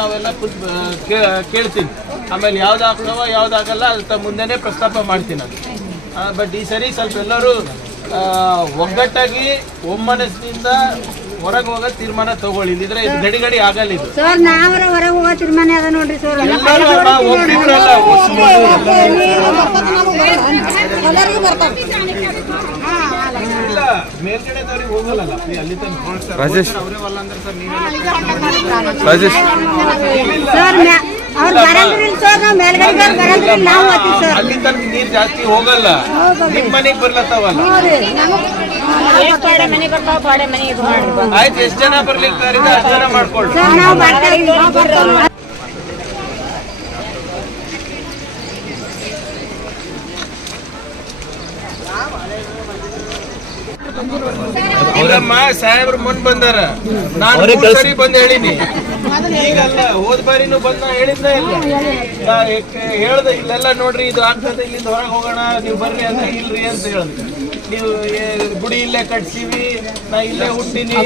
ನಾವೆಲ್ಲ ಕೇಳ್ತೀನಿ. ಆಮೇಲೆ ಯಾವ್ದಾಗ್ತಾವ ಯಾವ್ದಾಗಲ್ಲ ಅಂತ ಮುಂದೆನೇ ಪ್ರಸ್ತಾಪ ಮಾಡ್ತೀನಿ ನಾನು. ಬಟ್ ಈ ಸರಿ ಸ್ವಲ್ಪ ಎಲ್ಲರೂ ಒಗ್ಗಟ್ಟಾಗಿ ಒಮ್ಮನಸ್ಸಿನಿಂದ ಹೊರಗೆ ಹೋಗೋ ತೀರ್ಮಾನ ತಗೊಳ್ಳಿ. ಇದ್ರೆ ಇದು ಗಡಿ ಆಗಲ್ಲ. ಇದು ಸರ್ ನಾವರ ಹೊರಗೆ ಹೋಗೋ ತೀರ್ಮಾನ ಅದ ನೋಡ್ರಿ ಸರ್. ಎಲ್ಲರೂ ಒಪ್ಪಿದ್ರಲ್ಲ ಮೇಲ್ಗಡೆದವ್ರಿಗೆ ಹೋಗಲ್ಲ ಅಲ್ಲಿ ತನಕ ಅಲ್ಲಿ ತನಕ ನೀರ್ ಜಾಸ್ತಿ ಹೋಗಲ್ಲ. ನಿಮ್ ಮನೆಗ್ ಬರ್ಲತ್ತಾವಲ್ಲ. ಆಯ್ತು, ಎಷ್ಟ್ ಜನ ಬರ್ಲಿಕ್ಕೆ ಅಷ್ಟ್ ಜನ ಮಾಡ್ಕೊಳ್ರಿ. ಅವರಮ್ಮ ಸಾಹೇಬ್ರು ಮುಂದ್ ಬಂದಾರ. ನಾನು ಸರಿ ಬಂದ್ ಹೇಳಿನಿ. ಈಗಲ್ಲ, ಹೋದ್ ಬಾರಿನೂ ಬಂದ ಹೇಳಿದ್ದ ಇಲ್ಲ. ಹೇಳ್ದ ಇಲ್ಲೆಲ್ಲ ನೋಡ್ರಿ ಇದು ಆಗ್ತದೆ, ಇಲ್ಲಿಂದ ಹೊರಗೆ ಹೋಗೋಣ, ನೀವು ಬರ್ರಿ ಅಂತ. ಇಲ್ರಿ ಅಂತ ಹೇಳ್ದೆ. ನೀವು ಗುಡಿ ಇಲ್ಲೇ ಕಟ್ಸಿವಿ, ನಾ ಇಲ್ಲೇ ಹುಟ್ಟಿನಿ.